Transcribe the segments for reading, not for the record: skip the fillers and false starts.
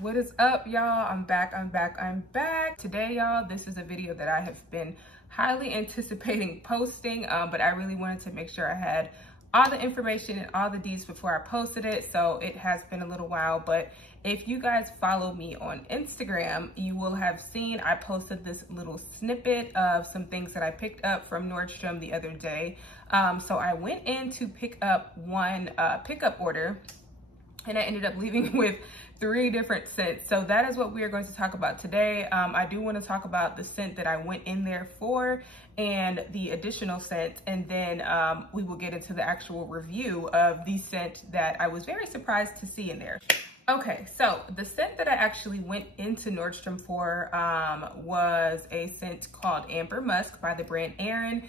What is up, y'all? I'm back. Today, y'all, this is a video that I have been highly anticipating posting, but I really wanted to make sure I had all the information and all the deets before I posted it. So it has been a little while, but if you guys follow me on Instagram, you will have seen I posted this little snippet of some things that I picked up from Nordstrom the other day. So I went in to pick up one pickup order, and I ended up leaving with 3 different scents. So that is what we are going to talk about today. I do want to talk about the scent that I went in there for and the additional scent, and then we will get into the actual review of the scent that I was very surprised to see in there. Okay, so the scent that I actually went into Nordstrom for was a scent called Amber Musk by the brand Aerin.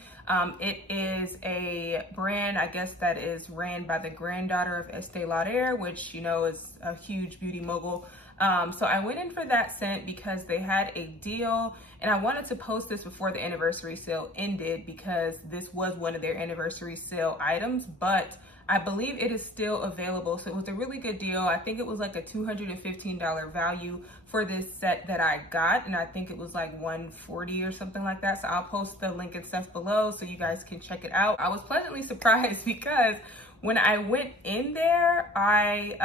It is a brand, I guess, that is ran by the granddaughter of Ysl Libre, which, you know, is a huge beauty mogul. So I went in for that scent because they had a deal, and I wanted to post this before the anniversary sale ended because this was one of their anniversary sale items, but I believe it is still available. So it was a really good deal. I think it was like a $215 value for this set that I got, and I think it was like $140 or something like that. So I'll post the link and stuff below so you guys can check it out. I was pleasantly surprised because when I went in there, I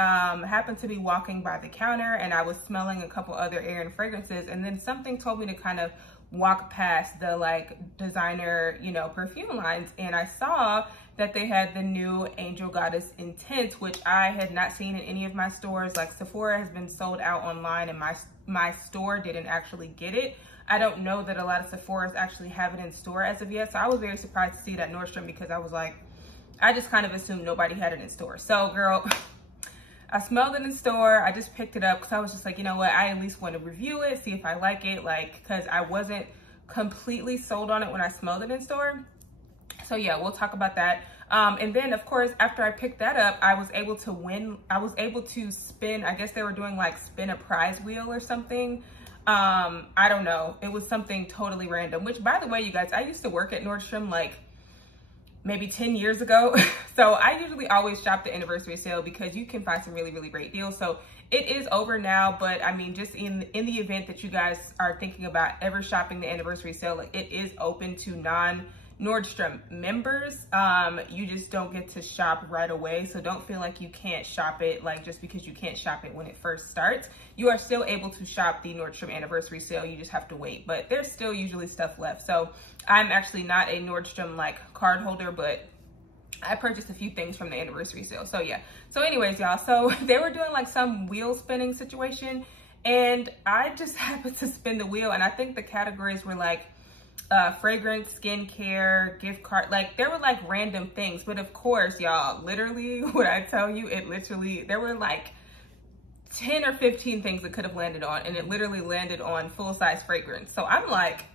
happened to be walking by the counter and I was smelling a couple other Aerin fragrances, and then something told me to kind of walk past the like designer, you know, perfume lines, and I saw that they had the new Angel Goddess Intense, which I had not seen in any of my stores. Like Sephora has been sold out online, and my store didn't actually get it. I don't know that a lot of Sephoras actually have it in store as of yet, so I was very surprised to see that Nordstrom, because I was like, I just kind of assumed nobody had it in store. So girl, I smelled it in store. I just picked it up because I was just like, you know what, I at least want to review it, see if I like it, like, because I wasn't completely sold on it when I smelled it in store. So yeah, we'll talk about that. And then of course, after I picked that up, I was able to win. I was able to spin, I guess they were doing like spin a prize wheel or something. I don't know. It was something totally random, which, by the way, you guys, I used to work at Nordstrom like maybe 10 years ago. So I usually always shop the anniversary sale because you can find some really, really great deals. So it is over now, but I mean, just in the event that you guys are thinking about ever shopping the anniversary sale, like, it is open to non-Nordstrom members. You just don't get to shop right away. So don't feel like you can't shop it, like, just because you can't shop it when it first starts. You are still able to shop the Nordstrom anniversary sale. You just have to wait, but there's still usually stuff left. So I'm actually not a Nordstrom like card holder, but I purchased a few things from the anniversary sale. So yeah. So anyways, y'all, so they were doing like some wheel spinning situation, and I just happened to spin the wheel, and I think the categories were like fragrance, skincare, gift card, like there were like random things. But of course, y'all, literally, when I tell you, it literally, there were like 10 or 15 things it could have landed on, and it literally landed on full-size fragrance. So I'm like,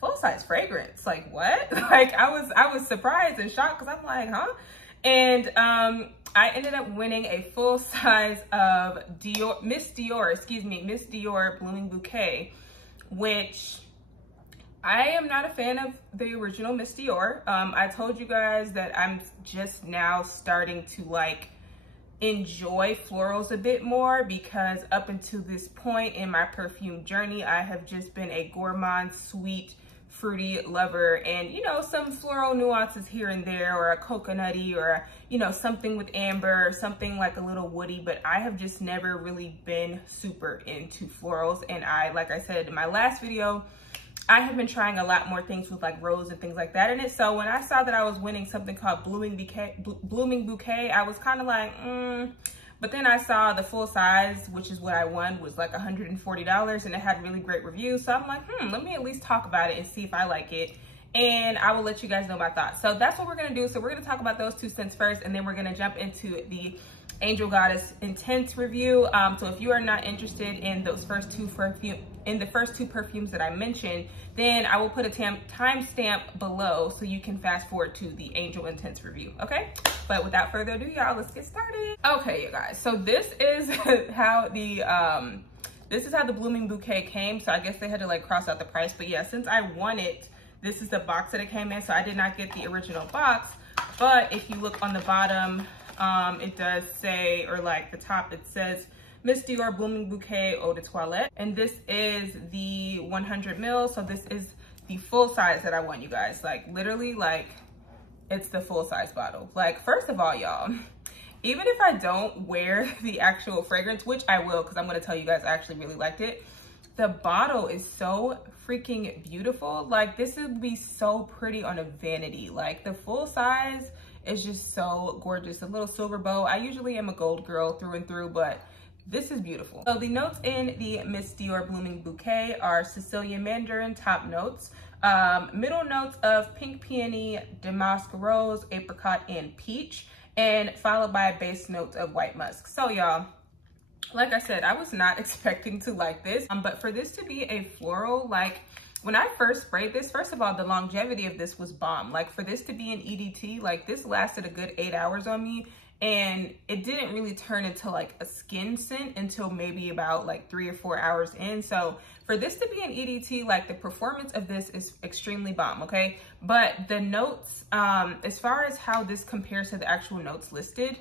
full-size fragrance, like what? Like I was surprised and shocked, because I'm like, huh? And I ended up winning a full size of Miss Dior Blooming Bouquet, which I am not a fan of the original Miss Dior. I told you guys that I'm just now starting to like enjoy florals a bit more, because up until this point in my perfume journey, I have just been a gourmand, sweet, fruity lover, and you know, some floral nuances here and there, or a coconutty, or you know, something with amber, or something like a little woody, but I have just never really been super into florals. And like I said in my last video, I have been trying a lot more things with like rose and things like that in it. So when I saw that I was winning something called Blooming Bouquet, I was kind of like, But then I saw the full size, which is what I won, was like $140, and it had really great reviews. So I'm like, let me at least talk about it and see if I like it, and I will let you guys know my thoughts. So that's what we're gonna do. So we're gonna talk about those 2 scents first, and then we're gonna jump into the Angel Goddess Intense review. So if you are not interested in those first two perfumes that I mentioned, then I will put a timestamp below so you can fast forward to the Angel Intense review, okay? But without further ado, y'all, let's get started. Okay, you guys, so this is how the Blooming Bouquet came. So I guess they had to like cross out the price, but yeah, since I won it, this is the box that it came in. So I did not get the original box, but if you look on the bottom, it does say, or like the top, it says Miss Dior Blooming Bouquet Eau de Toilette. And this is the 100 ml. So this is the full size that I want, you guys. Like literally, like it's the full size bottle. Like, first of all, y'all, even if I don't wear the actual fragrance, which I will, because I'm gonna tell you guys I actually really liked it, the bottle is so freaking beautiful. Like, this would be so pretty on a vanity. Like, the full size is just so gorgeous. A little silver bow. I usually am a gold girl through and through, but this is beautiful. So the notes in the Miss Dior Blooming Bouquet are Sicilian Mandarin top notes, middle notes of pink peony, damask rose, apricot, and peach, and followed by base notes of white musk. So y'all, like I said, I was not expecting to like this, but for this to be a floral, like when I first sprayed this, first of all, the longevity of this was bomb. Like for this to be an EDT, like this lasted a good 8 hours on me, and it didn't really turn into like a skin scent until maybe about like 3 or 4 hours in. So for this to be an EDT, like the performance of this is extremely bomb, okay? But the notes, as far as how this compares to the actual notes listed,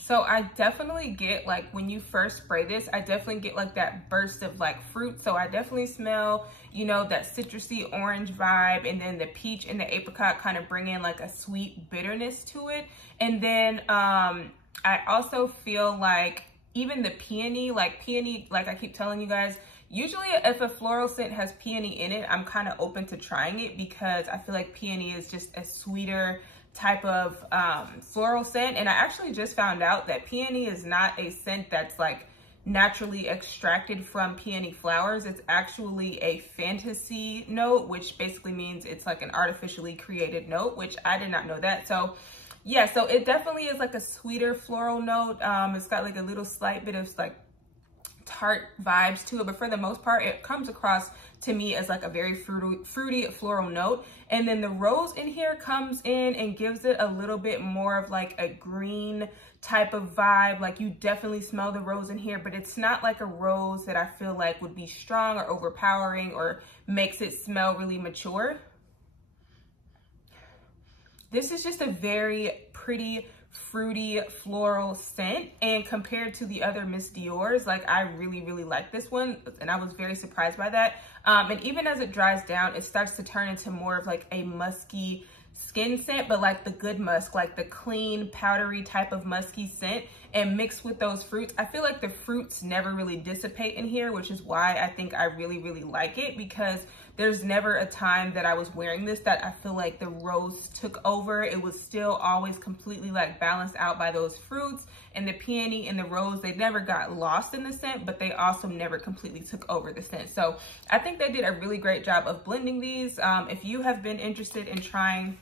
so I definitely get, like, when you first spray this, I definitely get like that burst of like fruit. So I definitely smell, you know, that citrusy orange vibe, and then the peach and the apricot kind of bring in like a sweet bitterness to it. And then I also feel like even the peony, like I keep telling you guys, usually if a floral scent has peony in it, I'm kind of open to trying it because I feel like peony is just a sweeter type of floral scent. And I actually just found out that peony is not a scent that's like naturally extracted from peony flowers. It's actually a fantasy note, which basically means it's like an artificially created note, which I did not know that. So yeah, so it definitely is like a sweeter floral note. It's got like a little slight bit of like tart vibes to it, but for the most part it comes across to me as like a very fruity floral note. And then the rose in here comes in and gives it a little bit more of like a green type of vibe. Like you definitely smell the rose in here, but it's not like a rose that I feel like would be strong or overpowering or makes it smell really mature. This is just a very pretty fruity floral scent, and compared to the other Miss Dior's, like I really like this one, and I was very surprised by that. And even as it dries down, it starts to turn into more of like a musky skin scent, but like the good musk, like the clean powdery type of musky scent, and mixed with those fruits. I feel like the fruits never really dissipate in here, which is why I think I really like it, because there's never a time that I was wearing this that I feel like the rose took over. It was still always completely like balanced out by those fruits, and the peony and the rose, they never got lost in the scent, but they also never completely took over the scent. So I think they did a really great job of blending these. If you have been interested in trying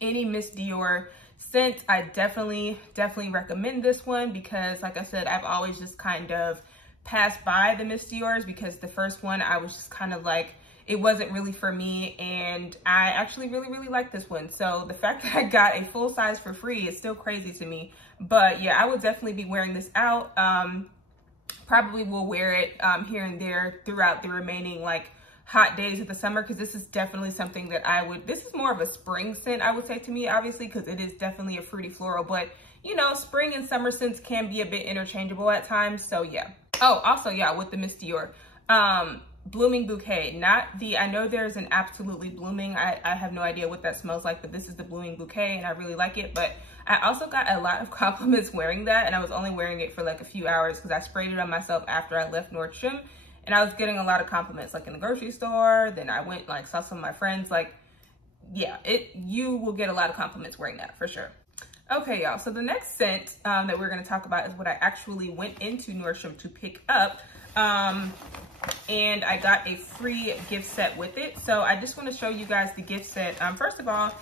any Miss Dior scent, I definitely recommend this one, because like I said, I've always just kind of passed by the Miss Dior's, because the first one I was just kind of like, it wasn't really for me, and I actually really like this one. So the fact that I got a full size for free is still crazy to me. But yeah, I would definitely be wearing this out. Probably will wear it here and there throughout the remaining like hot days of the summer, because this is definitely something that this is more of a spring scent, I would say, to me, obviously, because it is definitely a fruity floral, but you know, spring and summer scents can be a bit interchangeable at times. So yeah. Oh, also, yeah, with the Miss Dior Blooming Bouquet, not the, I know there's an Absolutely Blooming, I have no idea what that smells like, but this is the Blooming Bouquet, and I really like it. But I also got a lot of compliments wearing that, and I was only wearing it for like a few hours because I sprayed it on myself after I left Nordstrom, and I was getting a lot of compliments like in the grocery store. Then I went like saw some of my friends, like yeah, you will get a lot of compliments wearing that for sure. Okay, y'all, so the next scent that we're going to talk about is what I actually went into Nordstrom to pick up. And I got a free gift set with it. So I just want to show you guys the gift set. First of all,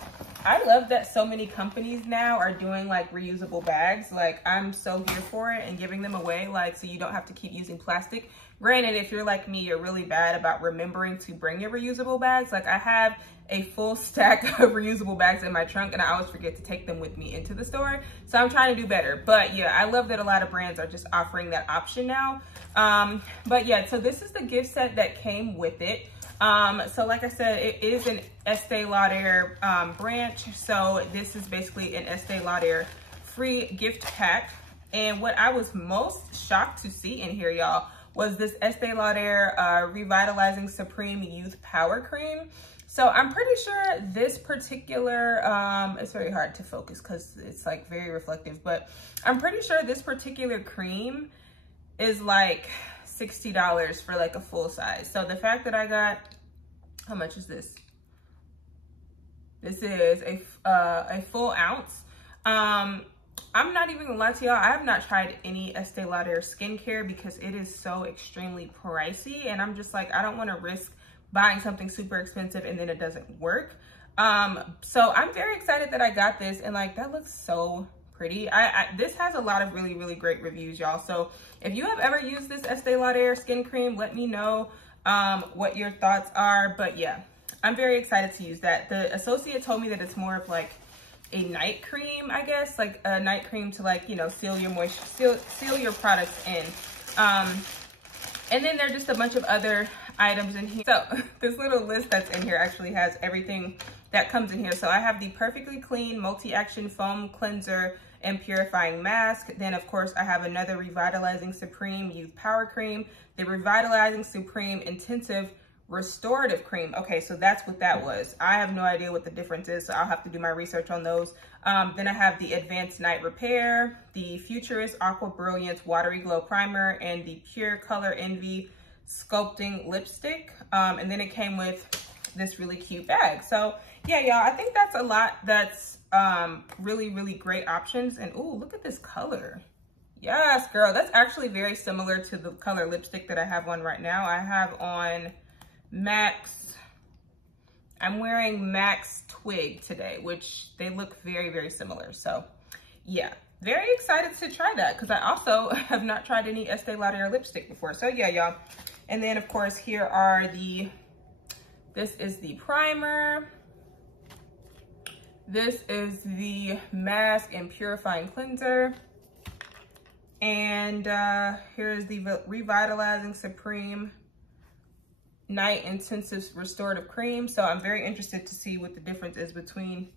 I love that so many companies now are doing like reusable bags. Like I'm so here for it, and giving them away, like, so you don't have to keep using plastic. Granted, if you're like me, you're really bad about remembering to bring your reusable bags. Like I have a full stack of reusable bags in my trunk, and I always forget to take them with me into the store. So I'm trying to do better. But yeah, I love that a lot of brands are just offering that option now. But yeah, so this is the gift set that came with it. So like I said, it is an Estee Lauder branch. So this is basically an Estee Lauder free gift pack. And what I was most shocked to see in here, y'all, was this Estee Lauder Revitalizing Supreme Youth Power Cream. So I'm pretty sure this particular, it's very hard to focus because it's like very reflective, but I'm pretty sure this particular cream is like $60 for like a full size. So the fact that I got, how much is this? This is a full ounce. I'm not even gonna lie to y'all, I have not tried any Estee Lauder skincare because it is so extremely pricey, and I'm just like, I don't wanna risk buying something super expensive and then it doesn't work. So I'm very excited that I got this, and like, that looks so pretty. This has a lot of really, really great reviews, y'all. So if you have ever used this Estee Lauder skin cream, let me know what your thoughts are. But yeah, I'm very excited to use that. The associate told me that it's more of like a night cream, I guess, like a night cream to like, you know, seal your moisture, seal your products in. And then there's just a bunch of other items in here. So this little list that's in here actually has everything that comes in here. So I have the Perfectly Clean Multi-Action Foam Cleanser and Purifying Mask. Then of course I have another Revitalizing Supreme Youth Power Cream, the Revitalizing Supreme Intensive Restorative Cream. Okay, so that's what that was. I have no idea what the difference is, so I'll have to do my research on those. Then I have the Advanced Night Repair, the Futurist Aqua Brilliance Watery Glow Primer, and the Pure Color Envy Sculpting Lipstick. And then it came with this really cute bag. So yeah, y'all, I think that's a lot. That's really, really great options. And ooh, look at this color. Yes, girl, that's actually very similar to the color lipstick that I have on right now. I have on Max, I'm wearing Max Twig today, which they look very, very similar. So yeah, very excited to try that because I also have not tried any Estee Lauder lipstick before. So yeah, y'all. And then of course here are this is the primer. This is the mask and purifying cleanser. And here's the Revitalizing Supreme Night Intensive Restorative Cream. So I'm very interested to see what the difference is between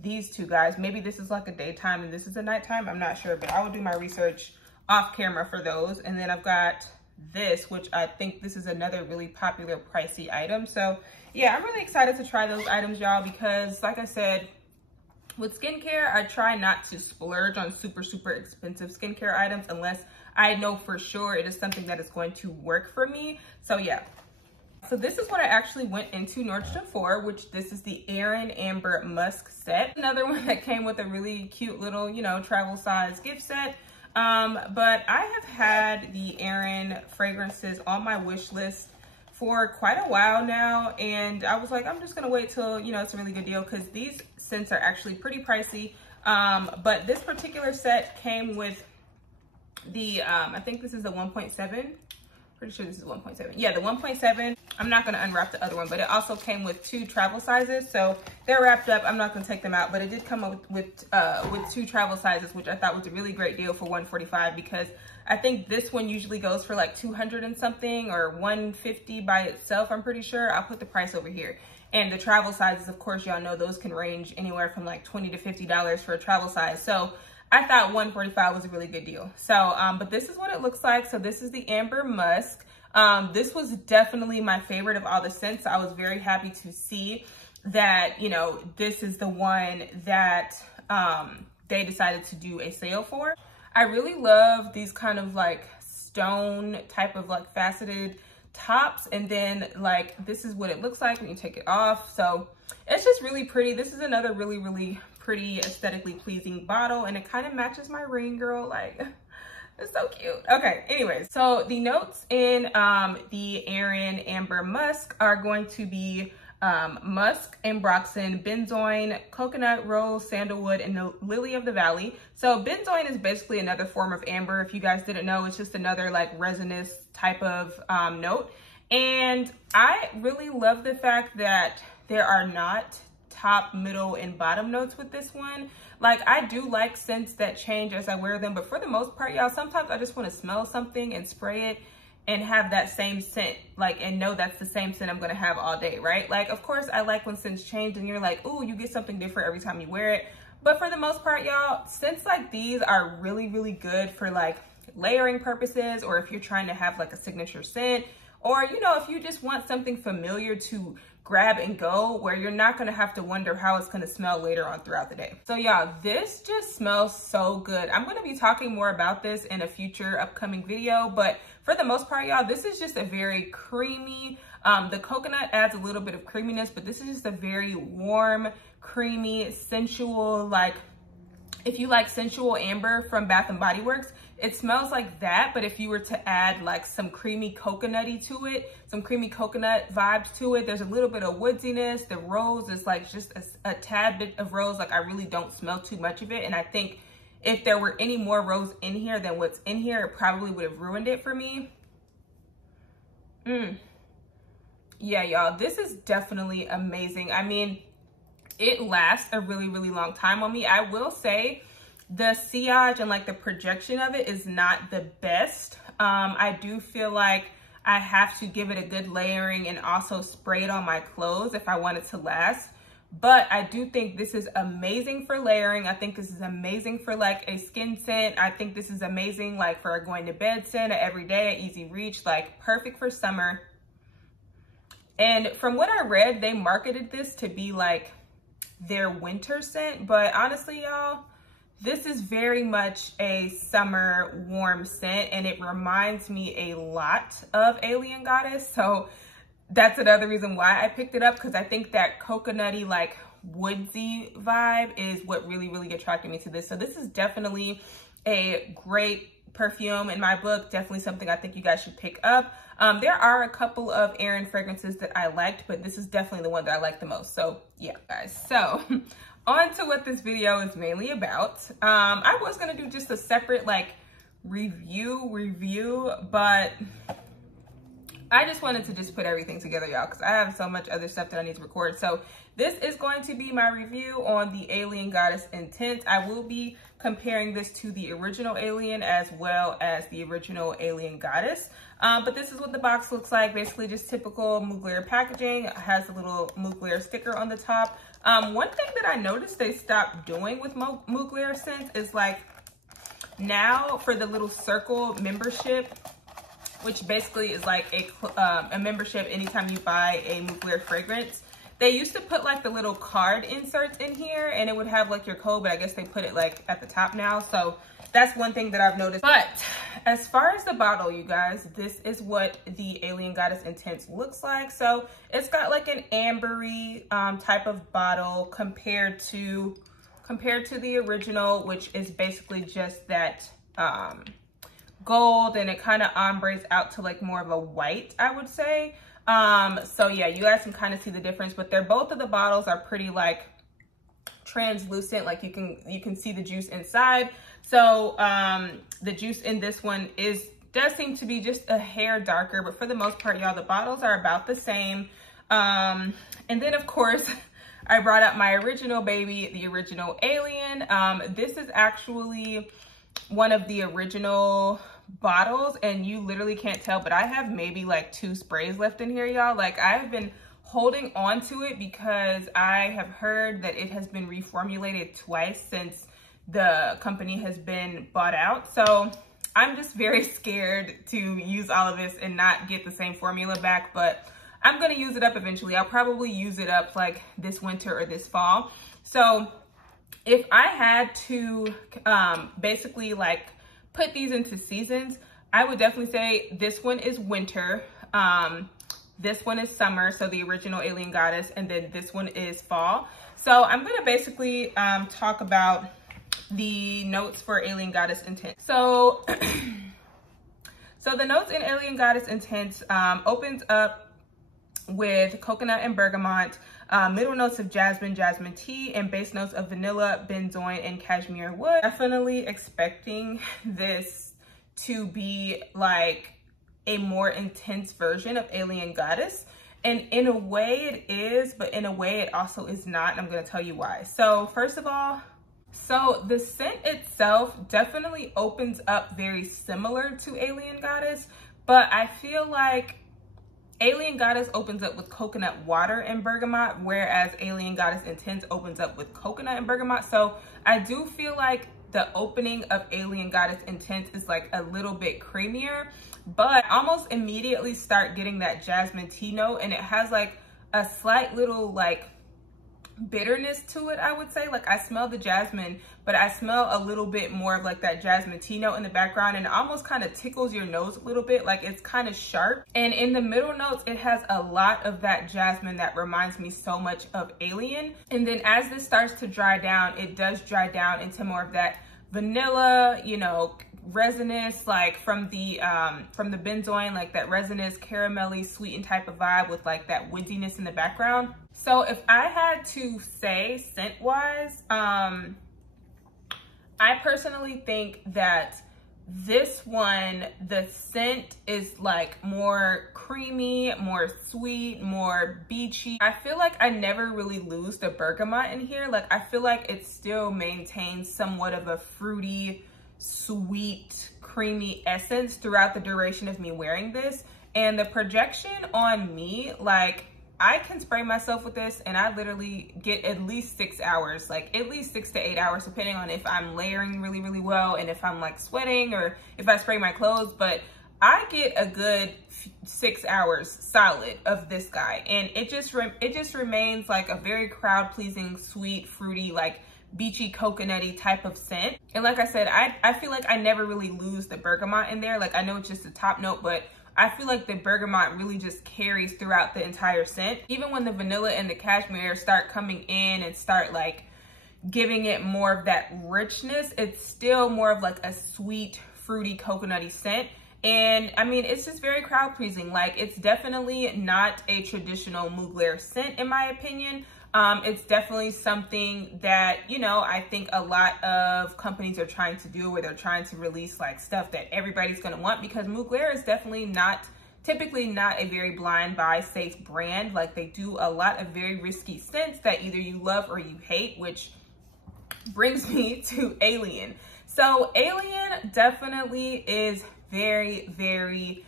these two guys. Maybe this is like a daytime and this is a nighttime. I'm not sure, but I will do my research off camera for those. And then I've got this, which I think this is another really popular pricey item. So yeah, I'm really excited to try those items, y'all, because like I said, with skincare, I try not to splurge on super, super expensive skincare items unless I know for sure it is something that is going to work for me. So yeah. So this is what I actually went into Nordstrom for, which this is the Aerin Amber Musk set. Another one that came with a really cute little, you know, travel size gift set. But I have had the Aerin fragrances on my wish list for quite a while now. And I was like, I'm just gonna wait till, you know, it's a really good deal because these scents are actually pretty pricey. But this particular set came with the, I think this is the 1.7. Pretty sure this is 1.7. Yeah, the 1.7. I'm not gonna unwrap the other one, but it also came with 2 travel sizes. So they're wrapped up. I'm not gonna take them out, but it did come up with 2 travel sizes, which I thought was a really great deal for $145 because I think this one usually goes for like 200 and something or 150 by itself. I'm pretty sure. I'll put the price over here. And the travel sizes, of course, y'all know those can range anywhere from like $20 to $50 for a travel size. So I thought $145 was a really good deal. So, but this is what it looks like. So this is the Amber Musk. This was definitely my favorite of all the scents. I was very happy to see that, you know, this is the one that they decided to do a sale for. I really love these kind of like stone type of like faceted tops. And then like, this is what it looks like when you take it off. So it's just really pretty. This is another really, really pretty aesthetically pleasing bottle, and it kind of matches my ring, girl. Like, it's so cute. Okay, anyways, so the notes in the Aerin Amber Musk are going to be musk, ambroxan, benzoin, coconut, rose, sandalwood, and the lily of the valley. So benzoin is basically another form of amber. If you guys didn't know, it's just another like resinous type of note. And I really love the fact that there are not top, middle, and bottom notes with this one. Like, I do like scents that change as I wear them, but for the most part, y'all, sometimes I just want to smell something and spray it and have that same scent, like, and know that's the same scent I'm gonna have all day, right? Like, of course, I like when scents change and you're like, ooh, you get something different every time you wear it. But for the most part, y'all, scents like these are really, really good for like layering purposes, or if you're trying to have like a signature scent, or, you know, if you just want something familiar to grab and go where you're not gonna have to wonder how it's gonna smell later on throughout the day. So y'all, this just smells so good. I'm gonna be talking more about this in a future upcoming video, but for the most part, y'all, this is just a very creamy, the coconut adds a little bit of creaminess, but this is just a very warm, creamy, sensual, like, if you like sensual amber from Bath and Body Works, it smells like that. But if you were to add like some creamy coconutty to it, some creamy coconut vibes to it, there's a little bit of woodsiness. The rose is like just a tad bit of rose. Like, I really don't smell too much of it. And I think if there were any more rose in here than what's in here, it probably would have ruined it for me. Yeah, y'all, this is definitely amazing. I mean, it lasts a really, really long time on me. I will say the sillage and like the projection of it is not the best. I do feel like I have to give it a good layering and also spray it on my clothes if I want it to last. But I do think this is amazing for layering. I think this is amazing for like a skin scent. I think this is amazing like for a going to bed scent, a everyday, easy reach, like perfect for summer. And from what I read, they marketed this to be like their winter scent, but honestly, y'all, this is very much a summer warm scent, and it reminds me a lot of Alien Goddess. So that's another reason why I picked it up, because I think that coconutty, like woodsy vibe is what really, really attracted me to this. So this is definitely a great perfume in my book, definitely something I think you guys should pick up. There are a couple of Aerin fragrances that I liked, but this is definitely the one that I like the most. So yeah, guys. So on to what this video is mainly about. I was gonna do just a separate like review, but I just wanted to just put everything together, y'all, because I have so much other stuff that I need to record. So this is going to be my review on the Alien Goddess Intense. I will be comparing this to the original Alien as well as the original Alien Goddess. But this is what the box looks like. Basically just typical Mugler packaging. It has a little Mugler sticker on the top. One thing that I noticed they stopped doing with Mugler scents is like now for the little circle membership, which basically is like a membership anytime you buy a Mugler fragrance. They used to put like the little card inserts in here and it would have like your code, but I guess they put it like at the top now. So that's one thing that I've noticed. But as far as the bottle, you guys, this is what the Alien Goddess Intense looks like. So it's got like an ambery type of bottle compared to the original, which is basically just that gold, and it kind of ombres out to like more of a white, I would say. So yeah, you guys can kind of see the difference, but both of the bottles are pretty like translucent, like you can see the juice inside. So the juice in this one does seem to be just a hair darker, but for the most part, y'all, the bottles are about the same. And then of course I brought up my original baby, the original Alien. This is actually one of the original bottles, and you literally can't tell, but I have maybe like 2 sprays left in here, y'all. Like, I've been holding on to it because I have heard that it has been reformulated twice since the company has been bought out. So I'm just very scared to use all of this and not get the same formula back, but I'm gonna use it up eventually. I'll probably use it up like this winter or this fall. So if I had to basically like put these into seasons, I would definitely say this one is winter, this one is summer, so the original Alien Goddess, and then this one is fall. So I'm gonna basically talk about the notes for Alien Goddess Intense. So the notes in Alien Goddess Intense opens up with coconut and bergamot, middle notes of jasmine, jasmine tea, and base notes of vanilla, benzoin, and cashmere wood. Definitely expecting this to be like a more intense version of Alien Goddess. And in a way it is, but in a way it also is not, and I'm gonna tell you why. So first of all, so the scent itself definitely opens up very similar to Alien Goddess, but I feel like Alien Goddess opens up with coconut water and bergamot, whereas Alien Goddess Intense opens up with coconut and bergamot. So I do feel like the opening of Alien Goddess Intense is like a little bit creamier, but I almost immediately start getting that jasmine tea note, and it has like a slight little like bitterness to it, I would say. Like I smell the jasmine, but I smell a little bit more of like that jasmine tea note in the background, and it almost kind of tickles your nose a little bit. Like it's kind of sharp. And in the middle notes, it has a lot of that jasmine that reminds me so much of Alien. And then as this starts to dry down, it does dry down into more of that vanilla, you know, resinous, like from the benzoin, like that resinous, caramelly, sweetened type of vibe with like that woodiness in the background. So if I had to say scent wise, I personally think that this one, the scent is like more creamy, more sweet, more beachy. I feel like I never really lose the bergamot in here. Like I feel like it still maintains somewhat of a fruity, sweet, creamy essence throughout the duration of me wearing this. And the projection on me, like I can spray myself with this and I literally get at least 6 hours, like at least 6 to 8 hours, depending on if I'm layering really, really well and if I'm like sweating or if I spray my clothes. But I get a good 6 hours solid of this guy, and it just remains like a very crowd pleasing, sweet, fruity, like beachy, coconutty type of scent. And like I said, I feel like I never really lose the bergamot in there. Like I know it's just a top note, but I feel like the bergamot really just carries throughout the entire scent. Even when the vanilla and the cashmere start coming in and start like giving it more of that richness, it's still more of like a sweet, fruity, coconutty scent. And I mean, it's just very crowd pleasing. Like it's definitely not a traditional Mugler scent in my opinion. It's definitely something that, you know, I think a lot of companies are trying to do, where they're trying to release like stuff that everybody's going to want, because Mugler is definitely typically not a very blind buy safe brand. Like they do a lot of very risky scents that either you love or you hate, which brings me to Alien. So Alien definitely is very, very,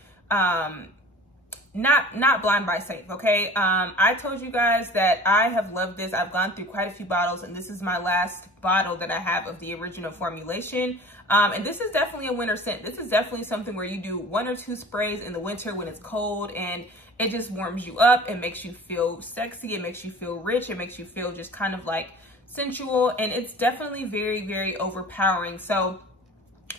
not blind buy safe, okay? I told you guys that I have loved this. I've gone through quite a few bottles, and this is my last bottle that I have of the original formulation. And this is definitely a winter scent. This is definitely something where you do 1 or 2 sprays in the winter when it's cold, and it just warms you up. It makes you feel sexy. It makes you feel rich. It makes you feel just kind of like sensual, and it's definitely very, very overpowering. So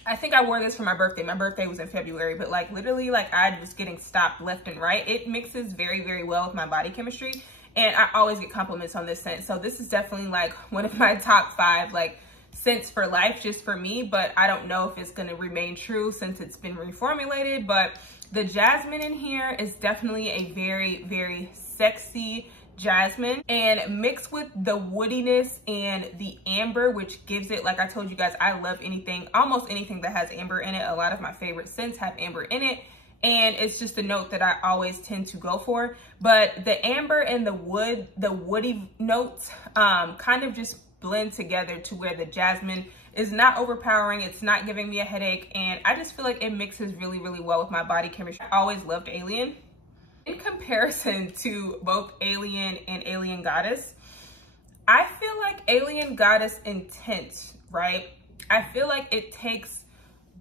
I think I wore this for my birthday. My birthday was in February, but like literally like I was getting stopped left and right. It mixes very, very well with my body chemistry, and I always get compliments on this scent. So this is definitely like one of my top 5 like scents for life, just for me. But I don't know if it's going to remain true since it's been reformulated. But the jasmine in here is definitely a very, very sexy jasmine, and mixed with the woodiness and the amber, which gives it, like I told you guys, I love anything, almost anything that has amber in it. A lot of my favorite scents have amber in it, and it's just a note that I always tend to go for. But the amber and the woody notes kind of just blend together to where the jasmine is not overpowering. It's not giving me a headache, and I just feel like it mixes really, really well with my body chemistry. I always loved Alien. In comparison to both Alien and Alien Goddess, I feel like Alien Goddess Intense, right? I feel like it takes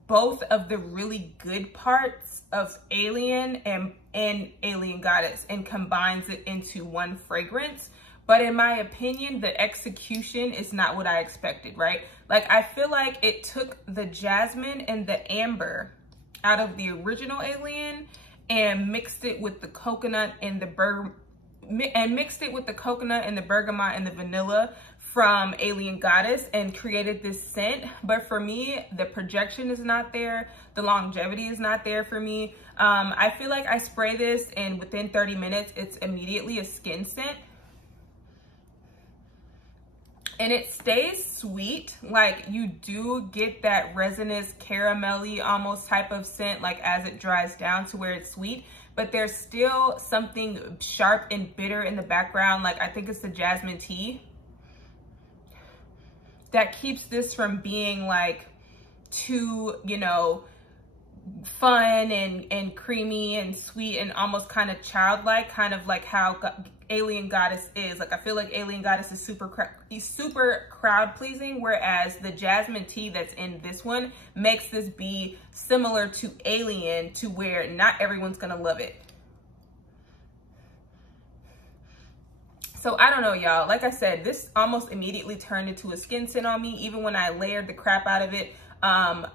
both of the really good parts of Alien and Alien Goddess and combines it into one fragrance. But in my opinion, the execution is not what I expected, right? Like I feel like it took the jasmine and the amber out of the original Alien and mixed it with the coconut and the bergamot and the vanilla from Alien Goddess and created this scent. But for me, the projection is not there. The longevity is not there for me. I feel like I spray this and within 30 minutes, it's immediately a skin scent. And it stays sweet. Like you do get that resinous, caramelly almost type of scent, like as it dries down to where it's sweet, but there's still something sharp and bitter in the background. Like I think it's the jasmine tea that keeps this from being like too, you know, fun and creamy and sweet and almost kind of childlike, kind of like how Alien Goddess is. Like, I feel like Alien Goddess is super crowd pleasing, whereas the jasmine tea that's in this one makes this be similar to Alien, to where not everyone's gonna love it. So I don't know, y'all. Like I said, this almost immediately turned into a skin scent on me. Even when I layered the crap out of it, I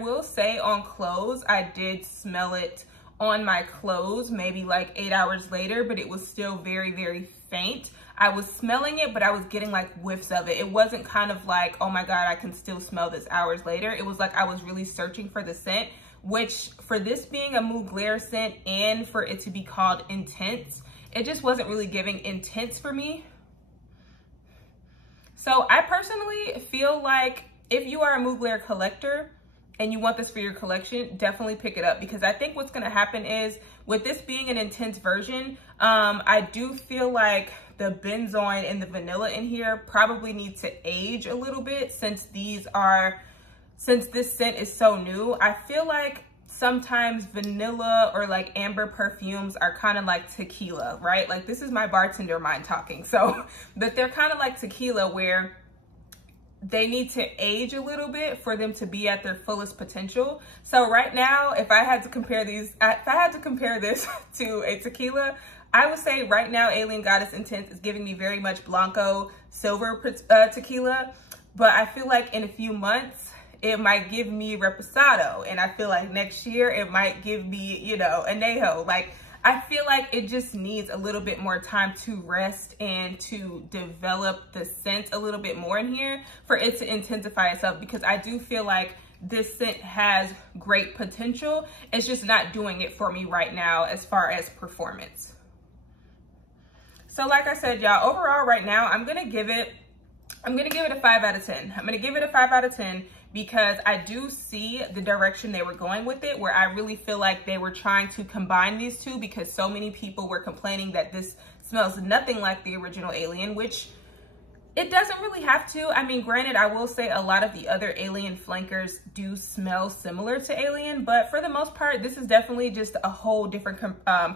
will say on clothes, I did smell it on my clothes maybe like 8 hours later, but it was still very, very faint. I was smelling it, but I was getting like whiffs of it. It wasn't kind of like, oh my God, I can still smell this hours later. It was like I was really searching for the scent, which for this being a Mugler scent and for it to be called Intense, it just wasn't really giving intense for me. So I personally feel like if you are a Mugler collector and you want this for your collection, definitely pick it up, because I think what's gonna happen is, with this being an intense version, I do feel like the benzoin and the vanilla in here probably need to age a little bit, since this scent is so new. I feel like sometimes vanilla or like amber perfumes are kind of like tequila, right? Like, this is my bartender mind talking. So, but they're kind of like tequila, where they need to age a little bit for them to be at their fullest potential. So right now, if I had to compare this to a tequila, I would say right now Alien Goddess Intense is giving me very much Blanco silver tequila, but I feel like in a few months it might give me Reposado, and I feel like next year it might give me, you know, Anejo. Like, I feel like it just needs a little bit more time to rest and to develop the scent a little bit more in here for it to intensify itself, because I do feel like this scent has great potential. It's just not doing it for me right now as far as performance. So like I said, y'all, overall right now, I'm gonna give it a 5 out of 10. I'm gonna give it a 5 out of 10 because I do see the direction they were going with it, where I really feel like they were trying to combine these two, because so many people were complaining that this smells nothing like the original Alien, which it doesn't really have to. I mean, granted, I will say a lot of the other Alien flankers do smell similar to Alien, but for the most part, this is definitely just a whole different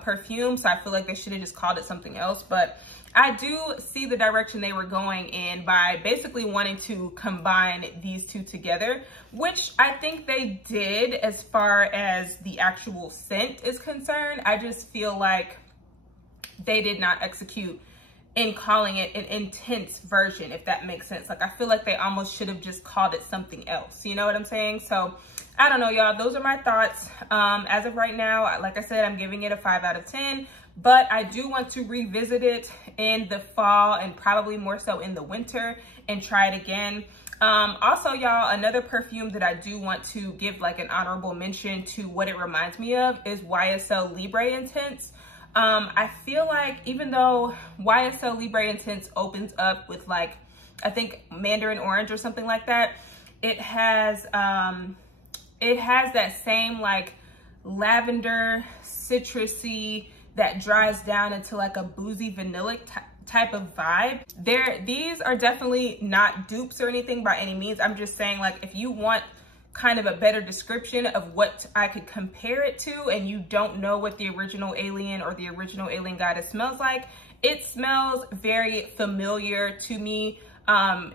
perfume, so I feel like they should have just called it something else. But I do see the direction they were going in by basically wanting to combine these two together, which I think they did as far as the actual scent is concerned. I just feel like they did not execute in calling it an intense version, if that makes sense. Like, I feel like they almost should have just called it something else. You know what I'm saying? So I don't know, y'all. Those are my thoughts. As of right now, like I said, I'm giving it a 5 out of 10. But I do want to revisit it in the fall and probably more so in the winter and try it again. Also, y'all, another perfume that I do want to give like an honorable mention to what it reminds me of is Ysl Libre Intense. I feel like even though Ysl Libre Intense opens up with like, I think mandarin orange or something like that, it has that same like lavender, citrusy, that dries down into like a boozy vanilla type of vibe. These are definitely not dupes or anything by any means. I'm just saying, like, if you want kind of a better description of what I could compare it to and you don't know what the original Alien or the original Alien Goddess smells like, it smells very familiar to me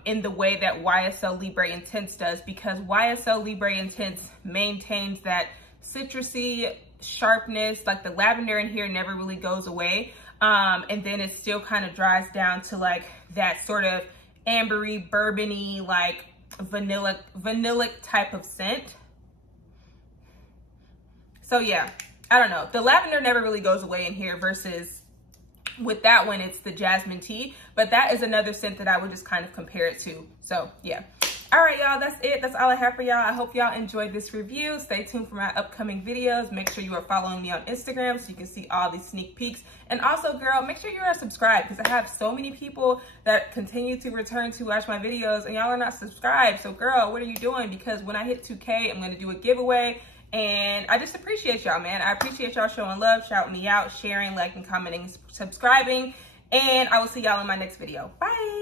in the way that Ysl Libre Intense does, because Ysl Libre Intense maintains that citrusy sharpness, like the lavender in here never really goes away, and then it still kind of dries down to like that sort of ambery, bourbony, like vanillic type of scent. So yeah, I don't know, the lavender never really goes away in here, versus with that one it's the jasmine tea, but that is another scent that I would just kind of compare it to. So yeah. All right, y'all, that's it. That's all I have for y'all. I hope y'all enjoyed this review. Stay tuned for my upcoming videos. Make sure you are following me on Instagram so you can see all these sneak peeks. And also, girl, make sure you are subscribed, because I have so many people that continue to return to watch my videos and y'all are not subscribed. So girl, what are you doing? Because when I hit 2K, I'm going to do a giveaway. And I just appreciate y'all, man. I appreciate y'all showing love, shouting me out, sharing, liking, commenting, subscribing. And I will see y'all in my next video. Bye.